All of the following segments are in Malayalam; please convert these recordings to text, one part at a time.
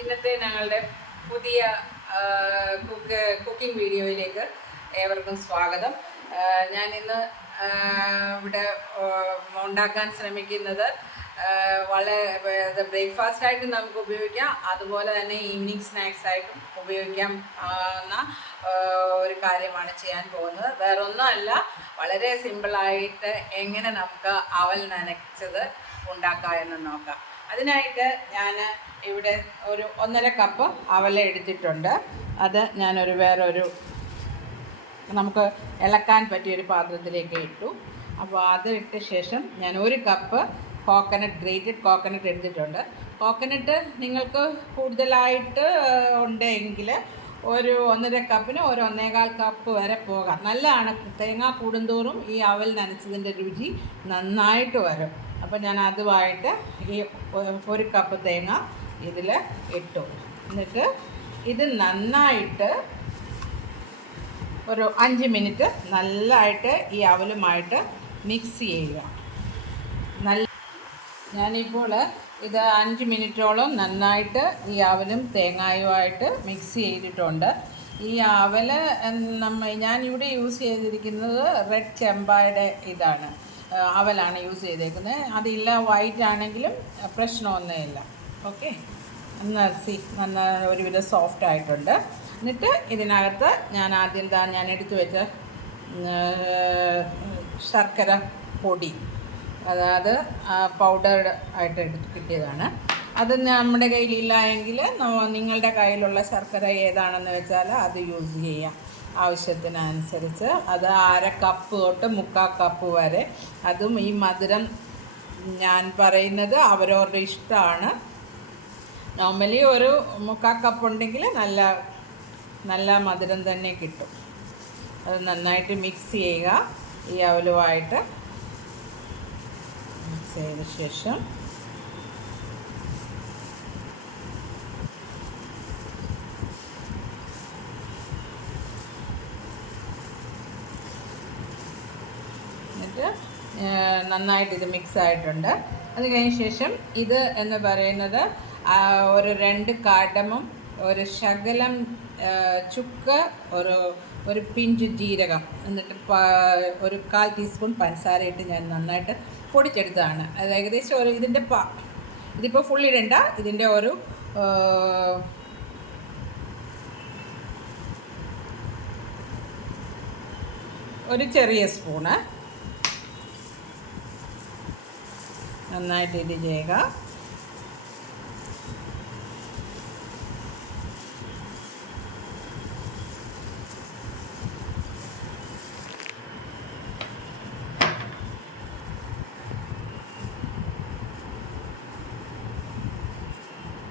ഇന്നത്തെ ഞങ്ങളുടെ പുതിയ കുക്ക് കുക്കിംഗ് വീഡിയോയിലേക്ക് ഏവർക്കും സ്വാഗതം. ഞാൻ ആ, ഇവിടെ ഉണ്ടാക്കാൻ ശ്രമിക്കുന്നത് വളരെ ബ്രേക്ക്ഫാസ്റ്റ് ആയിട്ടും നമുക്ക് ഉപയോഗിക്കാം അതുപോലെ തന്നെ ഈവനിങ് സ്നാക്സ് ആയിട്ടും ഉപയോഗിക്കാം എന്ന ഒരു കാര്യമാണ് ചെയ്യാൻ പോകുന്നത്. വേറൊന്നുമല്ല വളരെ സിമ്പിളായിട്ട് എങ്ങനെ നമുക്ക് അവൽ നനച്ചത് ഉണ്ടാക്കാം എന്ന് നോക്കാം. അതിനായിട്ട് ഞാൻ ഇവിടെ ഒരു ഒന്നര കപ്പ് അവല എടുത്തിട്ടുണ്ട്. അത് ഞാനൊരു വേറൊരു നമുക്ക് ഇളക്കാൻ പറ്റിയൊരു പാത്രത്തിലേക്ക് ഇട്ടു. അപ്പോൾ അത് ഇട്ട ശേഷം ഞാൻ ഒരു കപ്പ് കോക്കനട്ട് ഗ്രേറ്റഡ് കോക്കനട്ട് എടുത്തിട്ടുണ്ട്. കോക്കനട്ട് നിങ്ങൾക്ക് കൂടുതലായിട്ട് ഉണ്ടെങ്കിൽ ഒരു ഒന്നര കപ്പിന് ഒരു ഒന്നേകാൽ കപ്പ് വരെ പോകാം. നല്ലതാണ്. തേങ്ങ കൂടുന്തോറും ഈ അവൽ നനച്ചതിന്റെ രുചി നന്നായിട്ട് വരും. അപ്പോൾ ഞാൻ അതുമായിട്ട് ഈ ഒരു കപ്പ് തേങ്ങ ഇതിൽ ഇട്ടു. എന്നിട്ട് ഇത് നന്നായിട്ട് ഒരു അഞ്ച് മിനിറ്റ് നല്ലതായിട്ട് ഈ അവലുമായിട്ട് മിക്സ് ചെയ്യുക. നല്ല ഞാനിപ്പോൾ ഇത് അഞ്ച് മിനിറ്റോളം നന്നായിട്ട് ഈ അവലും തേങ്ങായുമായിട്ട് മിക്സ് ചെയ്തിട്ടുണ്ട്. ഈ അവൽ നമ്മ ഞാനിവിടെ യൂസ് ചെയ്തിരിക്കുന്നത് റെഡ് ചെമ്പായുടെ ഇതാണ്. അവലാണ് യൂസ് ചെയ്തേക്കുന്നത് അതില്ല വൈറ്റ് ആണെങ്കിലും പ്രശ്നമൊന്നുമില്ല ഓക്കെ സി നല്ല ഒരുവിധം സോഫ്റ്റ് ആയിട്ടുണ്ട്. എന്നിട്ട് ഇതിനകത്ത് ഞാൻ ആദ്യം താ ഞാൻ എടുത്തു വെച്ച ശർക്കര പൊടി. അതായത് പൗഡർഡ് ആയിട്ട് എടുത്ത് കിട്ടിയതാണ്. അത് നമ്മുടെ കയ്യിലില്ല എങ്കിൽ നിങ്ങളുടെ കയ്യിലുള്ള ശർക്കര ഏതാണെന്ന് വെച്ചാൽ അത് യൂസ് ചെയ്യാം. ആവശ്യത്തിനനുസരിച്ച് അത് അര കപ്പ് തൊട്ട് മുക്കാൽ കപ്പ് വരെ. അതും ഈ മധുരം ഞാൻ പറയുന്നത് അവരവരുടെ ഇഷ്ടമാണ്. നോർമലി ഒരു മുക്കാൽ കപ്പ് ഉണ്ടെങ്കിൽ നല്ല നല്ല മധുരം തന്നെ കിട്ടും. അത് നന്നായിട്ട് മിക്സ് ചെയ്യുക. ഈ അവലുമായിട്ട് മിക്സ് ചെയ്ത ശേഷം നന്നായിട്ട് ഇത് മിക്സ് ആയിട്ടുണ്ട്. അത് കഴിഞ്ഞ ശേഷം ഇത് എന്ന് പറയുന്നത് ഒരു രണ്ട് കാട്ടമും ഒരു ശകലം ചുക്ക് ഒരു ഒരു പിഞ്ച് ജീരകം എന്നിട്ട് ഒരു കാൽ ടീസ്പൂൺ പഞ്ചസാര ഇട്ട് ഞാൻ നന്നായിട്ട് പൊടിച്ചെടുത്തതാണ്. അത് ഏകദേശം ഒരു ഇതിന്റെ പ ഇതിപ്പോൾ ഫുൾ ഇടണ്ട. ഇതിന്റെ ഒരു ഒരു ചെറിയ സ്പൂണ് നന്നായിട്ട് ഇത് ചെയ്യുക.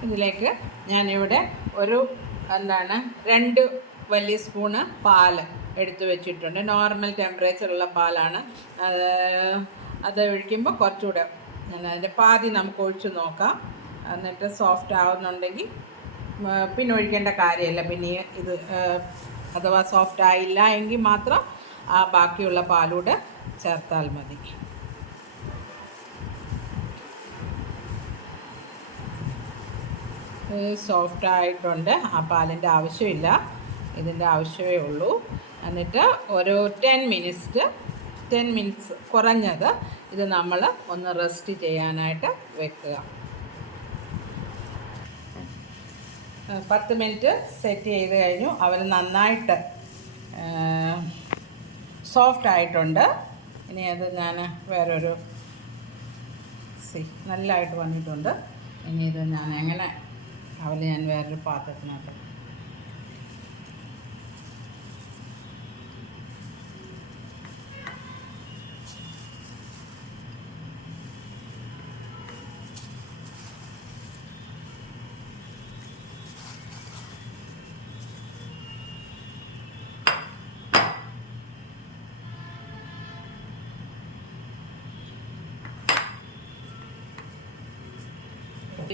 ഇതിലേക്ക് ഞാനിവിടെ ഒരു എന്താണ് രണ്ട് വലിയ സ്പൂണ് പാൽ എടുത്തു വെച്ചിട്ടുണ്ട്. നോർമൽ ടെമ്പറേച്ചറുള്ള പാലാണ്. അത് അത് ഒഴിക്കുമ്പോൾ കുറച്ചുകൂടെ അതിന്റെ പാതി നമുക്ക് ഒഴിച്ച് നോക്കാം. എന്നിട്ട് സോഫ്റ്റ് ആവുന്നുണ്ടെങ്കിൽ പിന്നെ ഒഴിക്കേണ്ട കാര്യമില്ല. പിന്നെ ഇത് അഥവാ സോഫ്റ്റ് ആയില്ല എങ്കിൽ മാത്രം ആ ബാക്കിയുള്ള പാലൂടെ ചേർത്താൽ മതി. സോഫ്റ്റ് ആയിട്ടുണ്ട്. ആ പാലിന്റെ ആവശ്യമില്ല. ഇതിന്റെ ആവശ്യമേ ഉള്ളൂ. എന്നിട്ട് ഒരു ടെൻ മിനിറ്റ്സ് ടെൻ മിനിറ്റ്സ് കുറഞ്ഞത് ഇത് നമ്മൾ ഒന്ന് റെസ്റ്റ് ചെയ്യാനായിട്ട് വെക്കുക. പത്ത് മിനിറ്റ് സെറ്റ് ചെയ്ത് കഴിഞ്ഞു. അവർ നന്നായിട്ട് സോഫ്റ്റ് ആയിട്ടുണ്ട്. ഇനി അത് ഞാൻ വേറൊരു സി നല്ലതായിട്ട് വന്നിട്ടുണ്ട്. ഇനി ഇത് ഞാൻ എങ്ങനെ അവൽ ഞാൻ വേറൊരു പാത്രത്തിനകത്ത്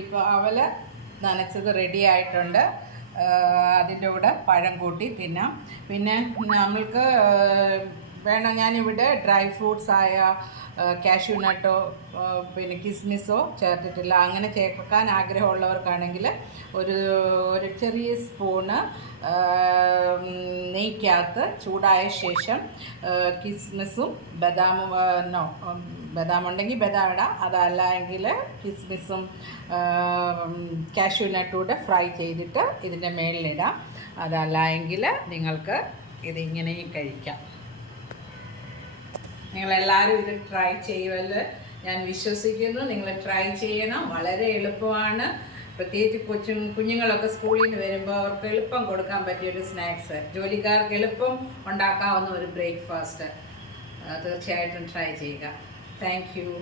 ഇപ്പോൾ അവൽ നനച്ചത് റെഡി ആയിട്ടുണ്ട്. അതിന്റെ കൂടെ പഴം കൂട്ടി തിന്നാം. പിന്നെ നമ്മൾക്ക് വേണം ഞാനിവിടെ ഡ്രൈ ഫ്രൂട്ട്സ് ആയ കാഷ്യൂ നട്ടോ പിന്നെ കിസ്മിസോ ചേർത്തിട്ടില്ല. അങ്ങനെ ചേർക്കാൻ ആഗ്രഹമുള്ളവർക്കാണെങ്കിൽ ഒരു ഒരു ചെറിയ സ്പൂണ് നെയ്ക്കകത്ത് ചൂടായ ശേഷം കിസ്മിസും ബദാമും ബദാം ഉണ്ടെങ്കിൽ ബദാം ഇടാം അതല്ല എങ്കിൽ കിസ്മിസും കാഷ്യൂ നട്ടൂടെ ഫ്രൈ ചെയ്തിട്ട് ഇതിന്റെ മേളിലിടാം. അതല്ല എങ്കിൽ നിങ്ങൾക്ക് ഇതിങ്ങനെയും കഴിക്കാം. നിങ്ങളെല്ലാവരും ഇത് ട്രൈ ചെയ്യുമല്ലോ ഞാൻ വിശ്വസിക്കുന്നു നിങ്ങൾ ട്രൈ ചെയ്യണം. വളരെ എളുപ്പമാണ്. പ്രത്യേകിച്ച് കൊച്ചു കുഞ്ഞുങ്ങളൊക്കെ സ്കൂളിൽ നിന്ന് വരുമ്പോൾ അവർക്ക് എളുപ്പം കൊടുക്കാൻ പറ്റിയൊരു സ്നാക്സ് ജോലിക്കാർക്ക് എളുപ്പം ഉണ്ടാക്കാവുന്ന ഒരു ബ്രേക്ക്ഫാസ്റ്റ് തീർച്ചയായിട്ടും ട്രൈ ചെയ്യുക. thank you.